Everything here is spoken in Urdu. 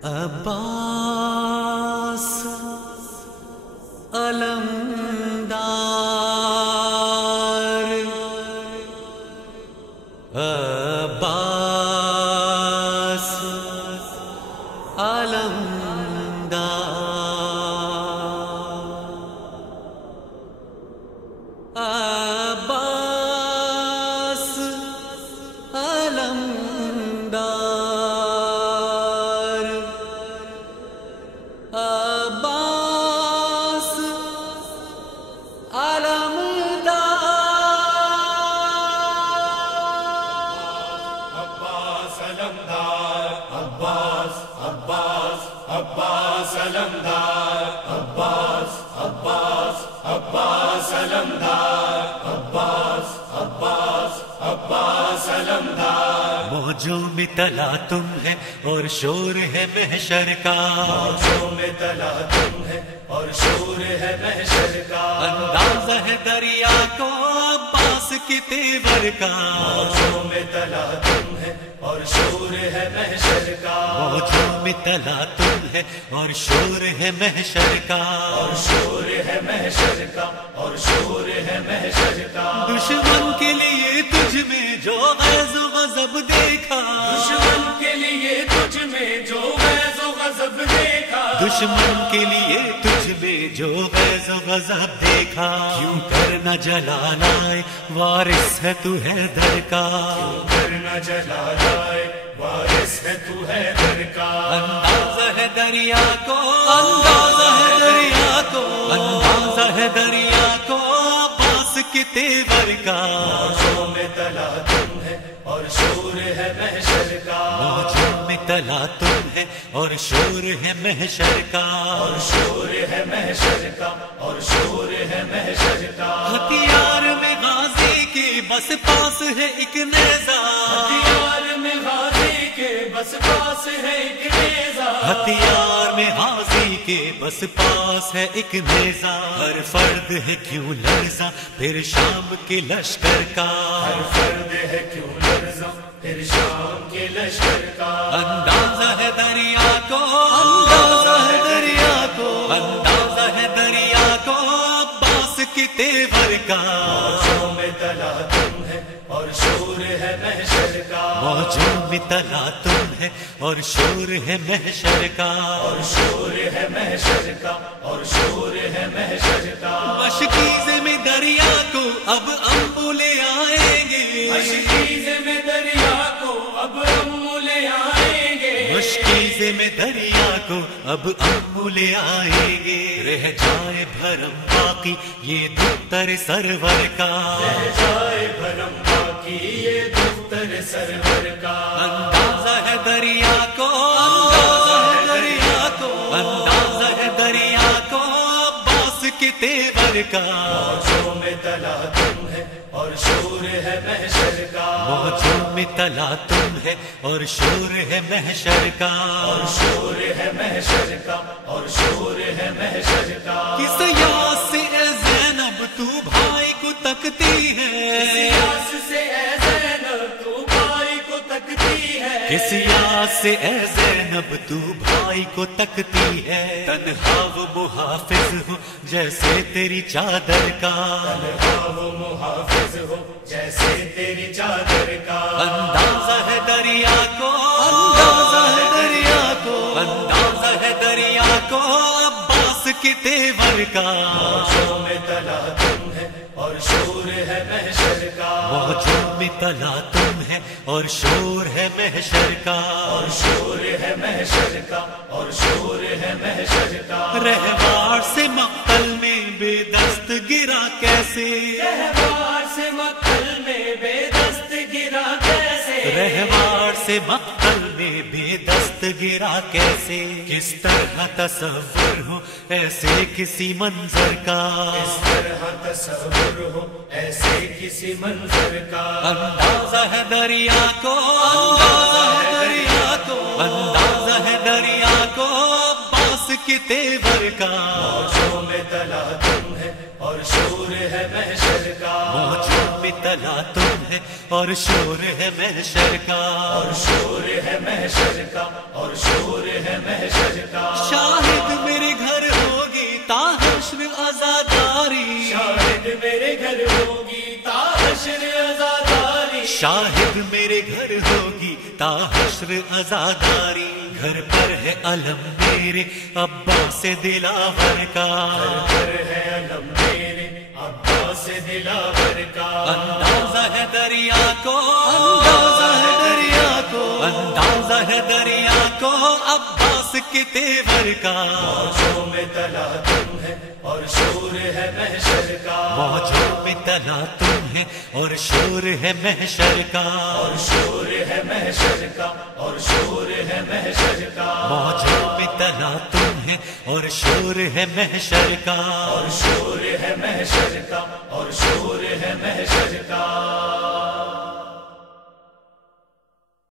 عباس علمدار عباس علمدار عباس علمدار عباس علمدار عباس علمدار عباس علمدار عباس علمدار موجوں میں تلا تم ہے اور شور ہے محشر کا موجوں میں تلا تم ہے اور شور ہے محشر کا اندازہ ہے دریا کو عباس کی تیور کا موجوں میں تلا تم ہے اور شور ہے محشر کا موجوں میں تلا تم ہے اور شور ہے محشر کا اور شور ہے محشر کا اور شور ہے محشر کا دشمن کے لیے تجھ میں جو غیظ و غضب دیکھا دشمن کے لیے تجھ میں جو غیظ و غضب دیکھا دشمن کے لیے تجھ میں جو غیظ و غضب دیکھا کیوں کرنا جلا لائے وارث ہے تو حیدر کا کرنا جلا لائے وارث ہے تو حیدر کا اندازہ ہے دریا کو اندازہ ہے دریا کو اندازہ ہے دریا کو عباس کی تیور کا موجوں میں تلا تم ہے اور شور ہے محشر کا موجوں میں تلا تم ہے اور شور ہے محشر کا اور شور ہے محشر کا اور شور ہے محشر کا ہتھیار میں غازی کے بس پاس ہے ایک نیزہ ہتھیار میں غازی کے بس پاس ہے ایک نیزہ ہتھیار میں غازی کے بس پاس ہے ایک نیزہ ہر فرد ہے کیوں لرزاں پھر شام کے لشکر کا ہر فرد ہے کیوں لرزاں پھر شام کے لشکر کا اندازہ ہے دریا کو اندازہ ہے دریا کو اندازہ ہے دریا کو عباس کی تیور کا موجوں میں تلا تم ہے اور شور ہے محشر کا موجوں میں تلا تم ہے اور شور ہے محشر کا اور شور ہے محشر کا اور شور ہے محشر کا مشکیزے میں دریا کو اب انبولے آئیں گے مشکیزے میں دریا کو اب انبولے آئیں گے مشکیزے میں دریا کو اب انبولے آئیں گے رہ جائے بھرم باقی یہ دختر سرور کا رہ جائے بھرم باقی یہ دختر سرور کا اندازہ ہے دریا کو اندازہ ہے دریا کو اندازہ ہے دریا کو عباس کی تیور کا موجوں میں تلا تم ہے اور شور ہے محشر کا موجوں میں تلا تم ہے اور شور ہے محشر کا اور شور ہے محشر کا اور شور ہے محشر کا کس یاس سے اے زینب تو بھائی کو تکتی ہے یاس سے اے زینب تو بھائی کو تکتی ہے کس یاس سے اے زینب تو بھائی کو تکتی ہے تنہا وہ محافظ ہو جیسے تیری چادر کا تنہا وہ محافظ ہو جیسے تیری چادر کا اندازہ ہے دریا کو اندازہ ہے دریا کو اندازہ ہے دریا کو عباس کی تیور کا موجوں میں تلا تم ہے اور شور ہے محشر کا موجوں میں تلا تم ہے اور شور ہے محشر کا اور شور ہے محشر کا اور شور ہے محشر کا رہوار سے مقتل میں بے دست گرا کیسے رہوار سے مقتل میں بے دست گرا کیسے رہوار سے مقتل میں بے دست گرا کیسے کس طرح تصور ہو ایسے کسی منظر کا اس طرح تصور ہو ایسے کسی منظر کا اندازہ ہے دریا کو اندازہ ہے دریا کو اندازہ ہے دریا کو عباس کی تیور کا موجوں میں تلا تم ہے اور شور ہے محشر کا موجوں میں تلا تم ہے اور شور ہے محشر کا اور شور ہے محشر کا اور شور ہے محشر شاہد میرے گھر ہوگی تا حشر عزاداری، گھر پر ہے علم میرے عباس دلاور کا، گھر پر ہے علم میرے عباس دلاور کا، اندازہ ہے دریا کو، اندازہ ہے دریا کو، اندازہ ہے دریا کو عباس کے تیور کا، موجوں میں تلا تم ہے اور شور ہے محشر کا، موجوں میں تلا تم ہے اور شور ہے محشر کا، اور شور ہے محشر کا، اور شور ہے محشر کا، موجوں میں تلا تم ہے اور شور ہے محشر کا، اور شور ہے محشر کا، اور شور ہے محشر کا۔